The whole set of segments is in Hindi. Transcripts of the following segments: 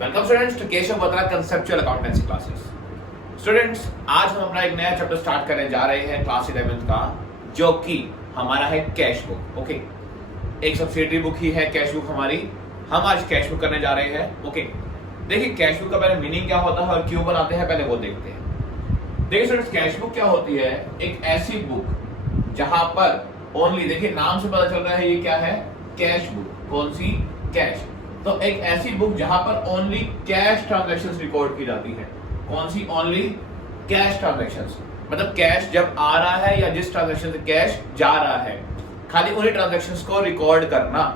Welcome students to Keshav Batra conceptual accountancy classes. Students, आज हम अपना एक नया चैप्टर स्टार्ट करने जा रहे हैं क्लास 11th का, जो कि हमारा है कैश बुक। ओके, एक सब्सिडरी बुक ही है कैश बुक हमारी। हम आज कैश बुक करने जा रहे हैं। ओके, देखिए कैश बुक का पहले मीनिंग क्या होता है और क्यों बनाते हैं, पहले वो देखते हैं। देखिए स्टूडेंट्स, कैश बुक क्या होती है? एक ऐसी बुक जहां पर ओनली, देखिए नाम से पता चल रहा है ये क्या है, कैश बुक। कौन सी? कैश। तो एक ऐसी बुक जहां पर ओनली कैश ट्रांजैक्शंस रिकॉर्ड की जाती है। कौन सी? Only cash transactions. मतलब कैश जब आ रहा है या जिस ट्रांजैक्शन से कैश जा रहा है, खाली उन्हीं ट्रांजैक्शंस को रिकॉर्ड करना,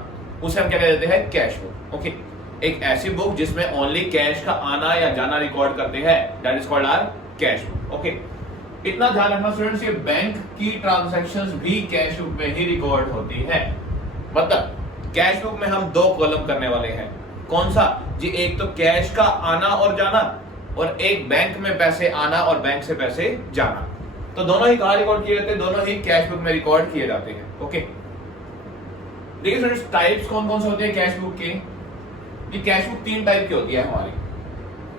उसे हम क्या कहते हैं? Cash book. ओके, एक ऐसी बुक जिसमें ओनली कैश का आना या जाना रिकॉर्ड करते हैं, that is called our cash book. Okay, इतना ध्यान रखना स्टूडेंट्स, ये बैंक की ट्रांजैक्शंस भी कैश बुक में ही रिकॉर्ड होती है। मतलब कैश बुक में हम दो कॉलम करने वाले हैं। कौन सा जी? एक तो कैश का आना और जाना, और एक बैंक में पैसे आना और बैंक से पैसे जाना। तो दोनों ही कहां रिकॉर्ड किए जाते हैं? दोनों ही कैश बुक में रिकॉर्ड किए जाते हैं। ओके, देखिए स्टूडेंट्स, टाइप्स कौन कौन से होते हैं कैश बुक के? ये कैश बुक तीन टाइप की होती है हमारी,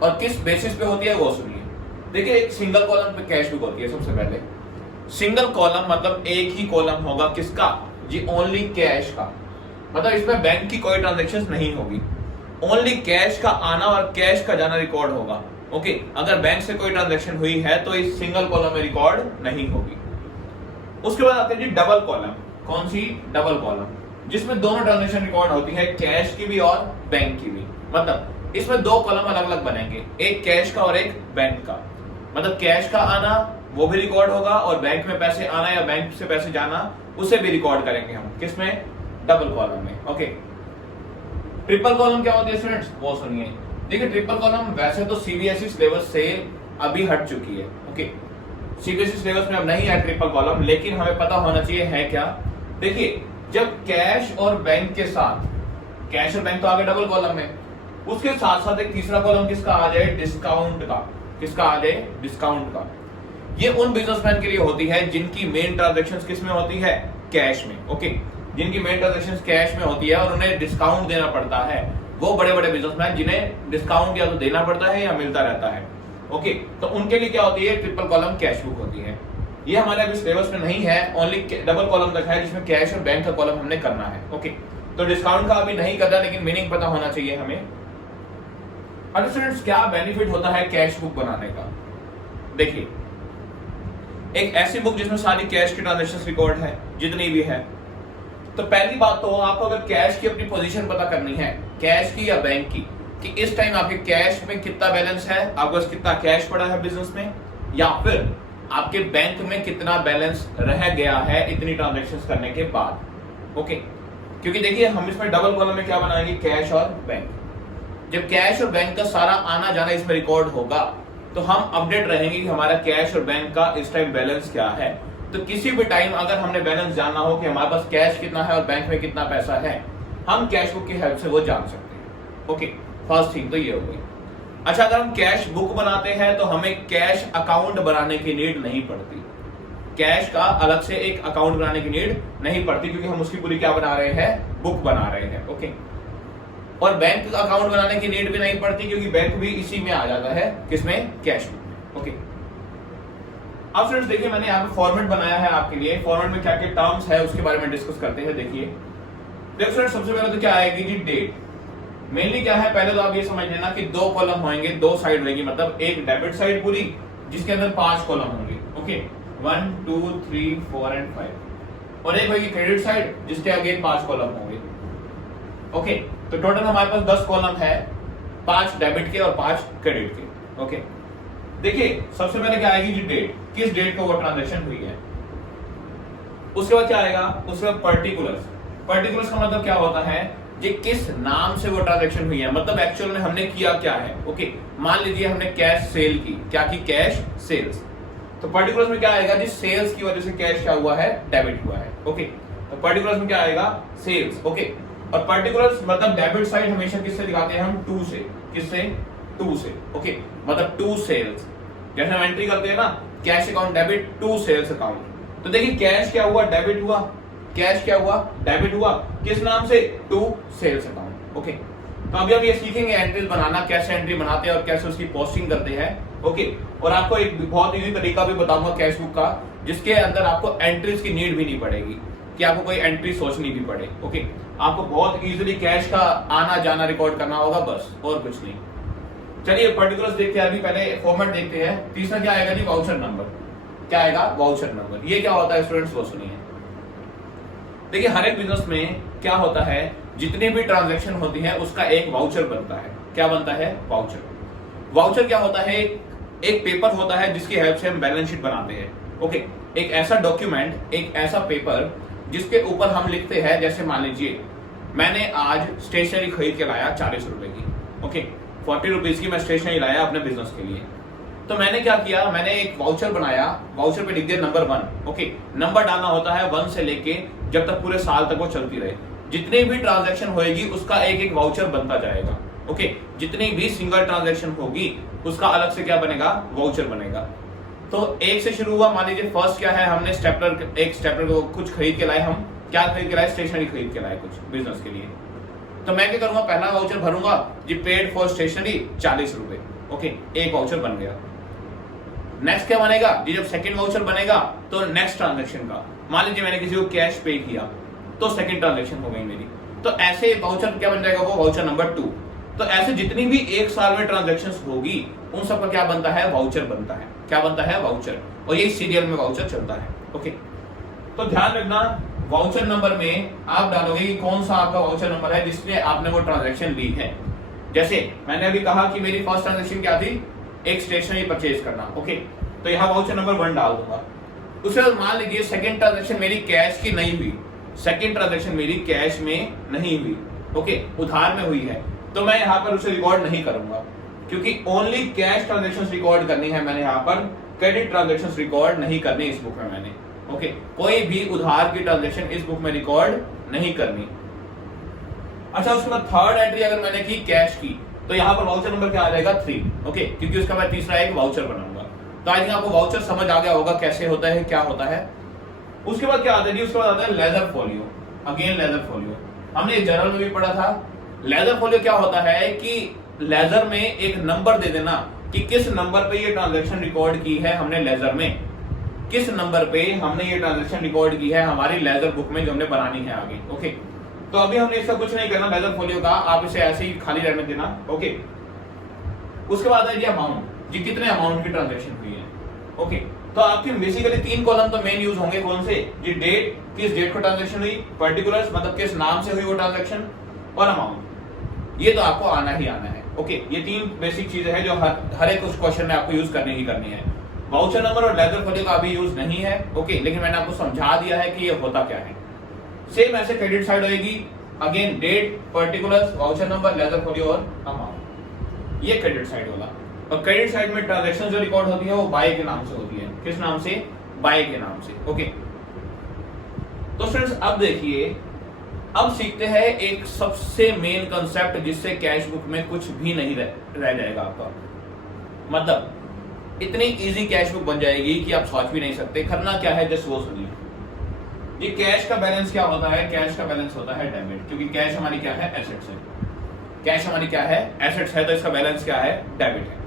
और किस बेसिस पे होती है वो सुनिए। देखिए, एक सिंगल कॉलम पे कैश बुक होती है। सबसे पहले सिंगल कॉलम मतलब एक ही कॉलम होगा, किसका जी? ओनली कैश का। मतलब इसमें बैंक की कोई ट्रांजैक्शन नहीं होगी, ओनली कैश का आना और कैश का जाना रिकॉर्ड होगा। ओके, अगर बैंक से कोई ट्रांजैक्शन हुई है तो इस सिंगल कॉलम में रिकॉर्ड नहीं होगी। उसके बाद आते हैं जी डबल कॉलम। कौन सी? डबल कॉलम, जिसमें दोनों ट्रांजैक्शन रिकॉर्ड होती है, कैश की भी और बैंक की भी। मतलब इसमें दो कॉलम अलग अलग बनेंगे, एक कैश का और एक बैंक का। मतलब कैश का आना वो भी रिकॉर्ड होगा, और बैंक में पैसे आना या बैंक से पैसे जाना उसे भी रिकॉर्ड करेंगे हम। किसमें? डबल कॉलम में। ओके, ट्रिपल कॉलम क्या होती है स्टूडेंट्स? वो सुनिए। देखिए, ट्रिपल कॉलम वैसे तो सीबीएसई सिलेबस से अभी हट चुकी है। ओके, सीबीएसई सिलेबस में अब नहीं है ट्रिपल कॉलम, लेकिन हमें पता होना चाहिए है क्या। देखिए, जब कैश और बैंक के साथ, कैश और बैंक तो आ गए डबल कॉलम में, उसके साथ साथ एक तीसरा कॉलम किसका आ जाए? डिस्काउंट का। किसका आ जाए? डिस्काउंट का। ये उन बिजनेसमैन के लिए होती है जिनकी मेन ट्रांजैक्शंस किस में होती है? कैश में। ओके, जिनकी मेन ट्रांजैक्शंस कैश में होती है और उन्हें डिस्काउंट देना पड़ता है, वो बड़े बड़े बिजनेसमैन जिन्हें डिस्काउंट या तो देना पड़ता है या मिलता रहता है। ओके, तो उनके लिए क्या होती है? ट्रिपल कॉलम कैश बुक होती है। ये हमारे अभी सिलेबस में नहीं है, ओनली डबल कॉलम रखा है जिसमें कैश और बैंक का कॉलम हमने करना है। ओके, तो डिस्काउंट का अभी नहीं करना, लेकिन मीनिंग पता होना चाहिए हमें। अब स्टूडेंट्स, क्या बेनिफिट होता है कैश बुक बनाने का? देखिए, एक ऐसी बुक जिसमें सारी कैश की ट्रांजैक्शंस रिकॉर्ड है, जितनी भी है। तो पहली बात तो आपको अगर कैश की अपनी पोजीशन पता करनी है, कैश की या बैंक की, कि इस टाइम आपके कैश में कितना बैलेंस है, आपके पास कितना कैश पड़ा है बिजनेस में, या फिर आपके बैंक में कितना बैलेंस रह गया है इतनी ट्रांजैक्शंस करने के बाद। ओके, क्योंकि देखिए हम इसमें डबल कॉलम में क्या बनाएंगे? कैश और बैंक। जब कैश और बैंक का सारा आना जाना इसमें रिकॉर्ड होगा, तो हम अपडेट रहेंगे कि हमारा कैश और बैंक का इस टाइम बैलेंस क्या है। तो किसी भी टाइम अगर हमने बैलेंस जानना हो कि हमारे पास कैश कितना है और बैंक में कितना पैसा है, हम कैश बुक की हेल्प से वो जान सकते हैं। ओके, फर्स्ट थिंग तो ये हो गई। अच्छा, अगर हम कैश बुक बनाते हैं तो हमें कैश अकाउंट बनाने की नीड नहीं पड़ती। कैश का अलग से एक अकाउंट बनाने की नीड नहीं पड़ती, क्योंकि हम उसकी पूरी क्या बना रहे हैं? बुक बना रहे हैं। ओके, और बैंक अकाउंट बनाने की नीड भी नहीं पड़ती, क्योंकि बैंक भी इसी में आ जाता है। किसमें? कैश बुक में। ओके, अब फ्रेंड्स देखिए, मैंने यहाँ पे फॉर्मेट बनाया है आपके लिए। फॉर्मेट में क्या क्या टर्म्स है उसके बारे में डिस्कस करते हैं। देखिए फ्रेंड्स, सबसे पहले तो क्या आएगी जी? डेट। मेनली क्या है, पहले तो आप ये समझ लेना कि दो कॉलम होंगे, दो साइड होंगी। मतलब एक डेबिट साइड पूरी, जिसके अंदर 5 कॉलम होंगे। ओके, 1 2 3 4 एंड 5, और एक होगी क्रेडिट साइड जिसके अगेन 5 कॉलम होंगे। ओके, तो टोटल हमारे पास 10 कॉलम है, 5 डेबिट के और 5 क्रेडिट के। ओके, देखिए सबसे पहले क्या आएगी जी? डेट। किस डेट को वो ट्रांजैक्शन हुई है। उसके बाद क्या आएगा? उसके बाद पर्टिकुलर्स। पर्टिकुलर्स का मतलब क्या होता है जी? किस नाम से वो ट्रांजैक्शन हुई है, मतलब एक्चुअल में हमने किया क्या है। ओके, मान लीजिए हमने कैश सेल की। क्या की? Cash sales. तो पर्टिकुलर्स में क्या आएगा जी? सेल्स की वजह से कैश क्या हुआ है? डेबिट हुआ है। ओके, तो पर्टिकुलर्स में क्या आएगा? सेल्स। ओके, और पर्टिकुलर्स मतलब डेबिट साइड हमेशा किससे दिखाते हैं हम? 2 से। किससे? 2 से। ओके, मतलब 2 सेल्स। जैसे हम एंट्री करते हैं ना, cash account debit, 2 sales account. तो देखिए कैश क्या हुआ? डेबिट हुआ। कैश क्या हुआ? डेबिट हुआ। किस नाम से? 2 सेल्स अकाउंट। ओके, तो अभी हम ये सीखेंगे एंट्रीज बनाना, कैसे एंट्री बनाते हैं और कैसे उसकी पोस्टिंग करते हैं। ओके, और आपको एक बहुत इजी तरीका भी बताऊंगा कैश बुक का, जिसके अंदर आपको एंट्रीज की नीड भी नहीं पड़ेगी कि आपको कोई एंट्री सोचनी भी पड़े। ओके, आपको बहुत इजीली कैश का आना जाना रिकॉर्ड करना होगा, बस और कुछ नहीं। चलिए पर्टिकुलर्स देखते हैं, अभी पहले फॉर्मेट देखते हैं। तीसरा क्या आएगा जी, वाउचर नंबर। क्या आएगा, वाउचर नंबर। ये क्या होता है स्टूडेंट्स, वो सुनिए। देखिए हर एक बिजनेस में क्या होता है, जितनी भी ट्रांजैक्शन होती है उसका एक वाउचर बनता है। क्या बनता है, वाउचर। वाउचर क्या होता है, एक पेपर होता है जिसकी हेल्प से हम बैलेंस शीट बनाते हैं। ओके, एक ऐसा डॉक्यूमेंट, एक ऐसा पेपर जिसके ऊपर हम लिखते हैं, जैसे मान लीजिए मैंने आज स्टेशनरी खरीद के लाया 40 रुपए की। ओके, 40 रुपीज की मैं स्टेशनरी लाया अपने बिजनेस के लिए। तो मैंने क्या किया, मैंने एक वाउचर बनाया, वाउचर पे लिख दिया नंबर 1। ओके, नंबर डालना होता है 1 से लेके जब तक पूरे साल तक वो चलती रहे। जितनी भी ट्रांजैक्शन होएगी उसका एक एक वाउचर बनता जाएगा। ओके, जितनी भी सिंगल ट्रांजैक्शन होगी उसका अलग से क्या बनेगा, वाउचर बनेगा। तो एक से शुरू हुआ, मान लीजिए फर्स्ट क्या है, हमने स्टेपलर, एक स्टेपलर को कुछ खरीद के लाए। हम क्या खरीद के लाए, स्टेशनरी खरीद के लाए कुछ बिजनेस के लिए। तो मैं क्या करूंगा, पहला वाउचर भरूंगा जी, पेड फॉर स्टेशनरी 40 रुपए। ओके, एक वाउचर बन गया। नेक्स्ट क्या बनेगा जी, जब सेकंड वाउचर बनेगा तो नेक्स्ट ट्रांजैक्शन का, मान लीजिए मैंने किसी को कैश पे किया तो सेकंड ट्रांजैक्शन हो गई मेरी। तो ऐसे वाउचर क्या बन जाएगा, वो वाउचर नंबर 2। तो ऐसे जितनी भी एक साल में ट्रांजैक्शंस होगी उन सबका क्या बनता है, वाउचर बनता है। क्या बनता है, वाउचर। और ये सीरियल में वाउचर चलता है। ओके, तो ध्यान रखना, वाउचर नंबर में आप डालोगे कि कौन सा आपका वाउचर नंबर है जिसमें आपने वो ट्रांजैक्शन ली है। जैसे मैंने अभी कहा कि मेरी फर्स्ट ट्रांजैक्शन क्या थी, एक स्टेशनरी परचेज करना। ओके, तो यहाँ वाउचर नंबर 1 डाल दूंगा। उसके बाद मान लीजिए सेकंड ट्रांजैक्शन मेरी कैश की नहीं हुई, सेकंड ट्रांजैक्शन मेरी कैश में नहीं हुई। ओके, उधार में हुई है, तो मैं यहाँ पर उसे रिकॉर्ड नहीं करूंगा, क्योंकि ओनली कैश ट्रांजैक्शंस रिकॉर्ड करनी है मैंने। यहाँ पर क्रेडिट ट्रांजैक्शंस रिकॉर्ड नहीं करनी इस बुक में मैंने। ओके, कोई भी उधार की ट्रांजैक्शन इस बुक में रिकॉर्ड नहीं करनी। अच्छा, उसके बाद थर्ड एंट्री अगर मैंने की कैश की, तो यहाँ पर वाउचर नंबर क्या आ जाएगा, 3। ओके, क्योंकि उसका मैं तीसरा एक वाउचर बनाऊंगा। तो आई थिंक आपको वाउचर समझ आ गया होगा कैसे होता है, क्या होता है। उसके बाद क्या आता है जी, उसके बाद आता है ledger folio. Again ledger folio, हमने जर्नल में भी पढ़ा था। लेजर फोलियो क्या होता है कि लेजर में एक नंबर दे देना कि किस नंबर पे ये ट्रांजैक्शन रिकॉर्ड की है हमने लेजर में, किस नंबर पे हमने ये ट्रांजैक्शन रिकॉर्ड की है हमारी लेजर बुक में जो हमने बनानी है आगे। ओके, तो अभी हमने इसका कुछ नहीं करना लेजर फोलियो का, आप इसे ऐसे ही खाली रहने देना। ओके, उसके बाद है जी अमाउंट, जी कितने अमाउंट की ट्रांजैक्शन हुई है। ओके, तो आपके बेसिकली 3 कॉलम तो मेन यूज होंगे। कौन से जी, डेट, किस डेट को ट्रांजैक्शन हुई, पर्टिकुलर्स मतलब किस नाम से हुई वो ट्रांजैक्शन, और अमाउंट। ये तो आपको आना ही आना है। ओके, ये 3 बेसिक चीजें हैं जो हर एक उस क्वेश्चन में आपको यूज करनी ही करनी है। वाउचर नंबर और लेजर फोलियो का अभी यूज नहीं है। ओके, लेकिन मैंने आपको समझा दिया है कि ये होता क्या है। सेम ऐसे क्रेडिट साइड होगी, again date, particulars, voucher number, ledger folio और अमाउंट। ये क्रेडिट साइड होगा। और क्रेडिट साइड में ट्रांजैक्शन जो रिकॉर्ड होती है वो बाय के नाम से होती है। किस नाम से, बाय के नाम से। ओके, तो फ्रेंड्स अब देखिए, अब सीखते हैं एक सबसे मेन कंसेप्ट जिससे कैश बुक में कुछ भी नहीं रह जाएगा आपका। मतलब इतनी इजी कैश बुक बन जाएगी कि आप सोच भी नहीं सकते। करना क्या है, जस्ट वो सुनिए। ये कैश का बैलेंस क्या होता है, कैश का बैलेंस होता है डेबिट, क्योंकि कैश हमारी क्या है, एसेट्स है। कैश हमारी क्या है, एसेट्स है, तो इसका बैलेंस क्या है, डेबिट है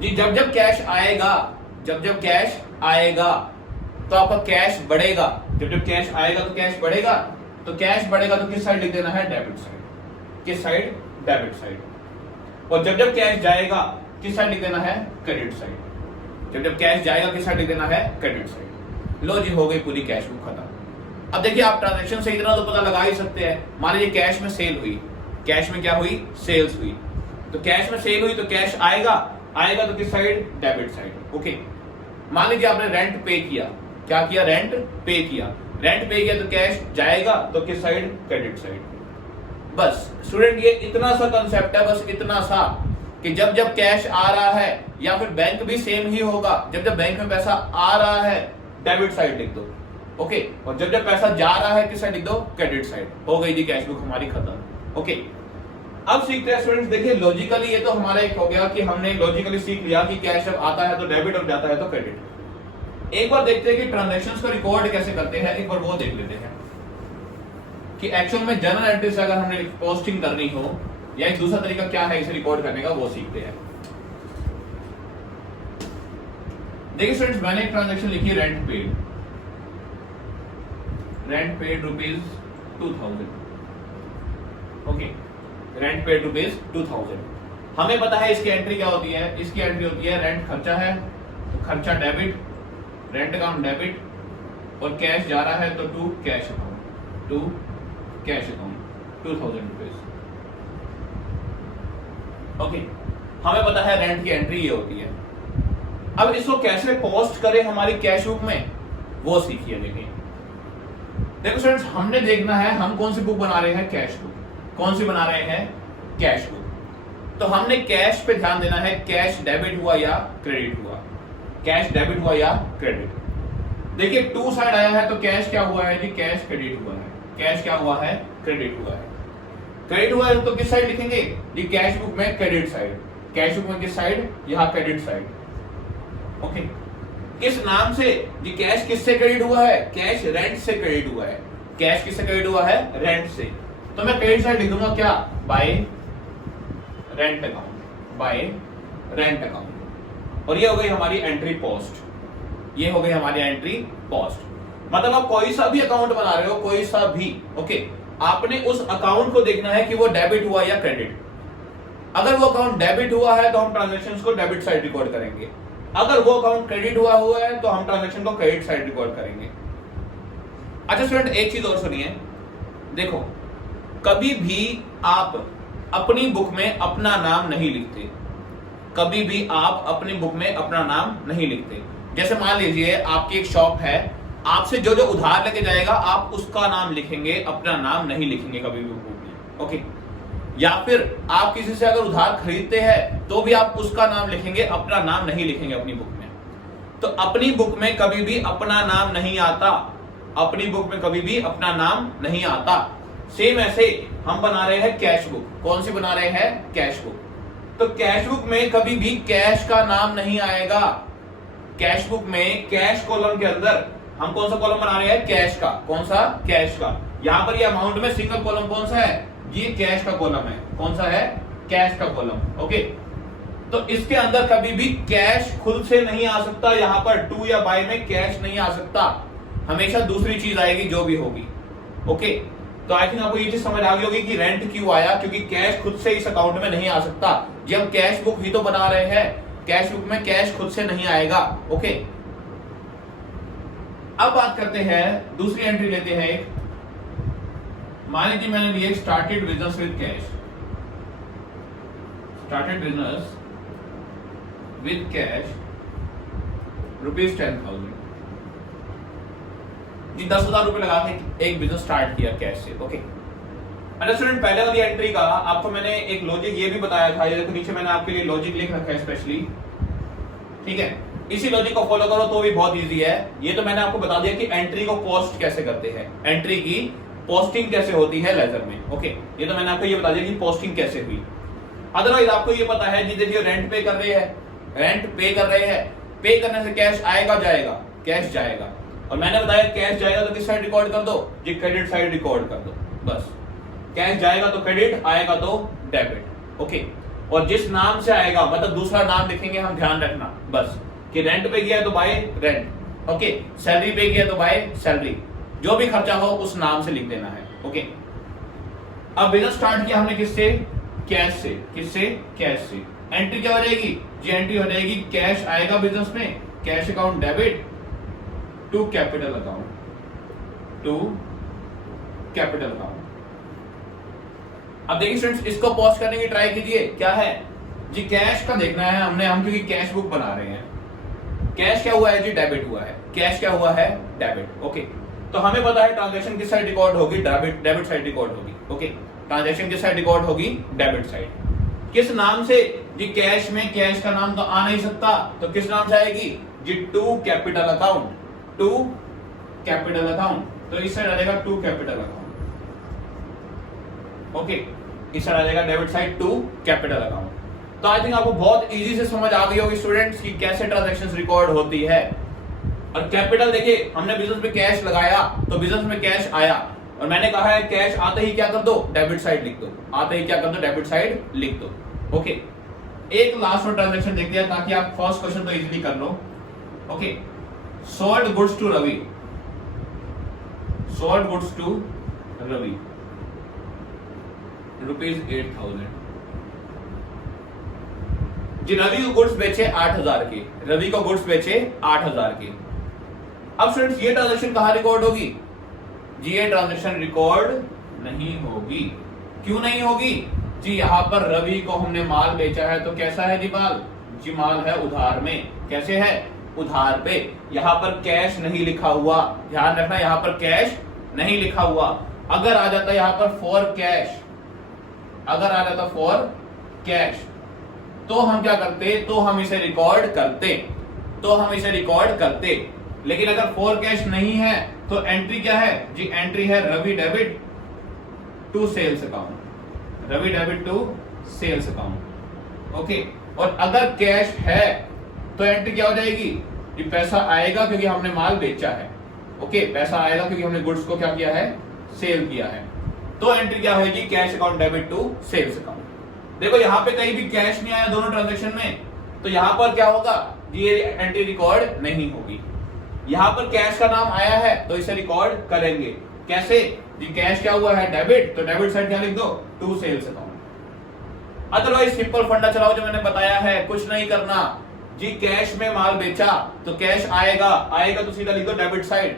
जी। जब जब कैश आएगा, जब जब कैश आएगा तो आपका कैश बढ़ेगा। जब जब कैश आएगा तो कैश बढ़ेगा, तो कैश बढ़ेगा तो किस साइड लिख देना है, डेबिट साइड। किस साइड, डेबिट साइड। और जब जब कैश जाएगा किस साइड लिख देना है, क्रेडिट साइड। जब जब कैश जाएगा किस साइड लिख देना है, क्रेडिट साइड। लो जी, हो गई पूरी कैश बुक खत्म। अब देखिए, आप ट्रांजैक्शन से इतना तो पता लगा ही सकते हैं। मान लीजिए कैश में सेल हुई, कैश में क्या हुई, सेल्स हुई। तो कैश में सेल हुई तो कैश आएगा, आएगा तो किस साइड, डेबिट साइड। ओके, मान लीजिए आपने रेंट पे किया, क्या किया, रेंट पे किया। रेंट पे किया तो कैश जाएगा तो किस साइड, क्रेडिट साइड। बस स्टूडेंट, ये इतना सा कंसेप्ट है, बस इतना सा कि जब जब कैश आ रहा है, या फिर बैंक भी सेम ही होगा, जब जब बैंक में पैसा आ रहा है डेबिट साइड लिख दो। ओके, और जब जब पैसा जा रहा है किस साइड लिख दो, क्रेडिट साइड। हो गई जी कैश बुक हमारी खत्म। ओके, अब सीखते हैं स्टूडेंट्स। देखिए लॉजिकली ये तो हमारा एक हो गया कि हमने लॉजिकली सीख लिया कि कैश जब आता है तो डेबिट और जाता है तो क्रेडिट। एक बार देखते हैं कि ट्रांजैक्शंस को रिकॉर्ड कैसे करते हैं, एक बार वो देख लेते हैं। कि एक्चुअल में जर्नल एंट्री से अगर हमने पोस्टिंग करनी हो या एक दूसरा तरीका क्या है इसे रिकॉर्ड करने का, वो सीखते हैं। देखिए स्टूडेंट्स, मैंने एक ट्रांजैक्शन लिखी है rent paid ₹2000। Okay, rent paid ₹2000। हमें पता है इसकी एंट्री क्या होती है, इसकी एंट्री होती है रेंट खर्चा है तो खर्चा डेबिट, रेंट अकाउंट डेबिट, और कैश जा रहा है तो टू कैश अकाउंट, ₹2000। ओके, हमें पता है रेंट की एंट्री ये होती है। अब इसको कैसे पोस्ट करें हमारी कैश बुक में, वो सीखिए। देखो स्टूडेंट्स, हमने देखना है हम कौन सी बुक बना रहे हैं, कैश बुक। कौन सी बना रहे हैं, कैश बुक। तो हमने कैश पे ध्यान देना है, कैश डेबिट हुआ या क्रेडिट हुआ, कैश डेबिट हुआ या क्रेडिट। देखिए टू साइड आया है तो कैश क्या हुआ है जी, कैश क्रेडिट हुआ है। कैश क्या हुआ है, क्रेडिट हुआ है। क्रेडिट हुआ है तो किस साइड लिखेंगे जी, कैश बुक में क्रेडिट साइड। कैश बुक में किस साइड, यहां क्रेडिट साइड। ओके, किस नाम से जी, कैश किससे क्रेडिट हुआ है, कैश रेंट से क्रेडिट हुआ है। कैश किससे क्रेडिट हुआ है, रेंट से। तो मैं क्रेडिट साइड लिख दूंगा क्या, bye rent account, bye rent account. और ये हो गई हमारी एंट्री पोस्ट, ये हो गई हमारी एंट्री पोस्ट। मतलब आप कोई सा भी अकाउंट बना रहे हो, कोई सा भी, ओके, आपने उस अकाउंट को देखना है कि वो डेबिट हुआ या क्रेडिट। अगर वो अकाउंट डेबिट हुआ है तो हम ट्रांजैक्शंस को डेबिट साइड रिकॉर्ड करेंगे। अगर वो अकाउंट क्रेडिट हुआ है तो हम ट्रांजैक्शन को क्रेडिट साइड रिकॉर्ड करेंगे। अच्छा स्टूडेंट, एक चीज और सुनिए। देखो, कभी भी आप अपनी बुक में अपना नाम नहीं लिखते, कभी भी आप अपनी बुक में अपना नाम नहीं लिखते। जैसे मान लीजिए आपकी एक शॉप है, आपसे जो जो उधार लेके जाएगा आप उसका नाम लिखेंगे, अपना नाम नहीं लिखेंगे कभी भी बुक में। ओके, या फिर आप किसी से अगर उधार खरीदते हैं तो भी आप उसका नाम लिखेंगे, अपना नाम नहीं लिखेंगे अपनी बुक में। तो अपनी बुक में कभी भी अपना नाम नहीं आता, अपनी बुक में कभी भी अपना नाम नहीं आता। सेम ऐसे हम बना रहे हैं कैश बुक। कौन सी बना रहे हैं, कैश बुक। तो कैश बुक में कभी भी कैश का नाम नहीं आएगा। कैश बुक में कैश कॉलम के अंदर हम कौन सा कॉलम बना रहे हैं, कैश का। कौन सा, कैश का। यहां पर ये अमाउंट में सिंगल कॉलम कौन सा है, ये कैश का कॉलम है। कौन सा है, कैश का कॉलम। ओके, तो इसके अंदर कभी भी कैश खुद से नहीं आ सकता, यहां पर टू या बाय में कैश नहीं आ सकता, हमेशा दूसरी चीज आएगी जो भी होगी। ओके, तो आई थिंक आपको ये चीज समझ आ गई होगी कि रेंट क्यों आया, क्योंकि कैश खुद से इस अकाउंट में नहीं आ सकता। जब हम कैश बुक ही तो बना रहे हैं, कैश बुक में कैश खुद से नहीं आएगा। ओके, अब बात करते हैं, दूसरी एंट्री लेते हैं एक। मान लीजिए मैंने लिए started business with cash, started business with cash ₹10,000 जी, 10,000 रुपए लगा के एक बिजनेस स्टार्ट किया कैश से। ओके, अच्छा स्टूडेंट, पहले वाली एंट्री का आपको मैंने एक लॉजिक ये भी बताया था, ये देखो नीचे मैंने आपके लिए लॉजिक लिख रखा है स्पेशली। ठीक है, इसी लॉजिक को फॉलो करो तो भी बहुत इजी है। ये तो मैंने आपको बता दिया कि एंट्री को पोस्ट कैसे करते हैं, एंट्री की पोस्टिंग कैसे होती है लेजर में। ओके, ये तो मैंने आपको ये बता दिया कि पोस्टिंग कैसे हुई। अदरवाइज आपको ये पता है जी, देखिए रेंट पे कर रहे हैं, रेंट पे कर रहे हैं, पे करने से कैश आएगा जाएगा, कैश जाएगा। और मैंने बताया कैश जाएगा तो किस साइड रिकॉर्ड कर दो जी, क्रेडिट साइड रिकॉर्ड कर दो। बस, कैश जाएगा तो क्रेडिट, आएगा तो डेबिट। ओके, और जिस नाम से आएगा मतलब दूसरा नाम लिखेंगे हम, ध्यान रखना बस कि रेंट पे गया तो बाय रेंट। ओके, सैलरी पे गया तो बाय सैलरी, जो भी खर्चा हो उस नाम से लिख देना है। ओके, अब बिजनेस स्टार्ट किया हमने किससे, कैश से। किससे, कैश से। एंट्री क्या हो जाएगी जी, एंट्री हो जाएगी कैश आएगा बिजनेस में, cash account debit to capital account, to capital account. अब देखिए स्टूडेंट्स, इसको पॉज करने की ट्राई कीजिए। क्या है जी, कैश का देखना है हमने, हम क्योंकि कैश बुक बना रहे हैं। कैश क्या हुआ है जी, डेबिट हुआ है। कैश क्या हुआ है, डेबिट। ओके, तो हमें पता है ट्रांजैक्शन किस साइड रिकॉर्ड होगी, डेबिट साइड रिकॉर्ड होगी। ओके, ट्रांजैक्शन किस साइड रिकॉर्ड होगी, डेबिट साइड। किस नाम से जी, कैश में कैश का नाम तो आ नहीं सकता, तो किस नाम से आएगी जी, to capital account, to capital account. तो इस साइड आ जाएगा टू कैपिटल अकाउंट। ओके, इस साइड आ जाएगा debit side to capital account. तो आई थिंक आपको बहुत इजी से समझ आ गई होगी स्टूडेंट्स कि कैसे ट्रांजैक्शंस रिकॉर्ड होती है। और कैपिटल देखिए, हमने बिजनेस में कैश लगाया तो बिजनेस में कैश आया, और मैंने कहा है कैश आते ही क्या कर दो, डेबिट साइड लिख दो, आते ही क्या कर दो, डेबिट साइड लिख दो। ओके, एक लास्ट में ट्रांजैक्शन देख लिया ताकि आप फर्स्ट क्वेश्चन तो इजीली कर लो। Okay, sold goods to Ravi, sold goods to Ravi ₹8,000। जी रवि को गुड्स बेचे 8,000 के, रवि को गुड्स बेचे 8,000 के। अब स्टूडेंट्स ये ट्रांजैक्शन कहां रिकॉर्ड होगी? जी ये ट्रांजैक्शन रिकॉर्ड नहीं होगी। क्यों नहीं होगी? जी यहां पर रवि को हमने माल बेचा है, तो कैसा है जी माल? जी माल है उधार में। कैसे है? उधार पे। यहां पर कैश नहीं लिखा हुआ, ध्यान रखना यहां पर कैश नहीं लिखा हुआ। अगर आ जाता यहां पर फॉर कैश, अगर आ जाता फॉर कैश, तो हम क्या करते? तो हम इसे रिकॉर्ड करते, तो हम इसे रिकॉर्ड करते। लेकिन अगर फॉर कैश नहीं है तो एंट्री क्या है? जी एंट्री है Ravi debit to sales account, Ravi debit to sales account. Okay, और अगर कैश है तो एंट्री क्या हो जाएगी? ये पैसा आएगा क्योंकि हमने माल बेचा है। ओके, पैसा आएगा क्योंकि हमने गुड्स को क्या किया है? सेल किया है। तो एंट्री क्या होगी? Cash account debit to sales account. देखो यहां पे कहीं भी कैश नहीं आया दोनों ट्रांजैक्शन में, तो यहां पर क्या होगा? ये एंट्री रिकॉर्ड नहीं होगी। यहां पर कैश का नाम आया है तो इसे रिकॉर्ड करेंगे। कैसे? जी कैश क्या हुआ है? डेबिट, तो डेबिट साइड क्या लिख दो? To sales account. Otherwise simple फंडा चलाओ जो मैंने बताया है, कुछ नहीं करना। जी कैश में माल बेचा तो कैश आएगा, आएगा तो सीधा लिख दो डेबिट साइड,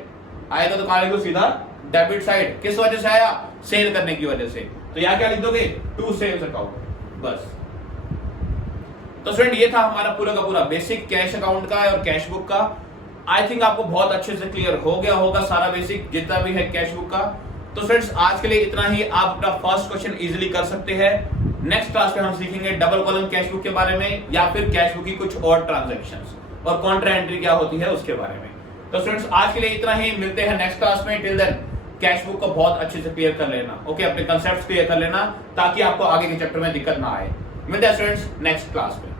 आएगा तो कहां लिख दो? सीधा डेबिट साइड। किस वजह से आया? सेल करने की वजह से। तो यहां क्या लिख दोगे? टू सेल्स अकाउंट, बस। तो फ्रेंड ये था हमारा पूरा का पूरा बेसिक कैश अकाउंट का और कैश बुक का। आई थिंक आपको बहुत अच्छे से क्लियर हो गया होगा सारा बेसिक जितना भी है कैश बुक का। तो फ्रेंड्स आज के लिए इतना ही। आप अपना फर्स्ट क्वेश्चन इजीली कर सकते हैं। नेक्स्ट क्लास में हम सीखेंगे डबल कॉलम कैश बुक के बारे में या फिर कैश बुक की कुछ और ट्रांजैक्शंस और कॉन्ट्रा एंट्री क्या होती है उसके बारे में। तो फ्रेंड्स आज के लिए इतना ही, मिलते हैं नेक्स्ट क्लास में। टिल देन कैश बुक को बहुत अच्छे से क्लियर कर लेना। ओके, अपने कंसेप्ट क्लियर कर लेना ताकि आपको आगे के चैप्टर में दिक्कत ना आए। मिलते हैं फ्रेंड्स नेक्स्ट क्लास में।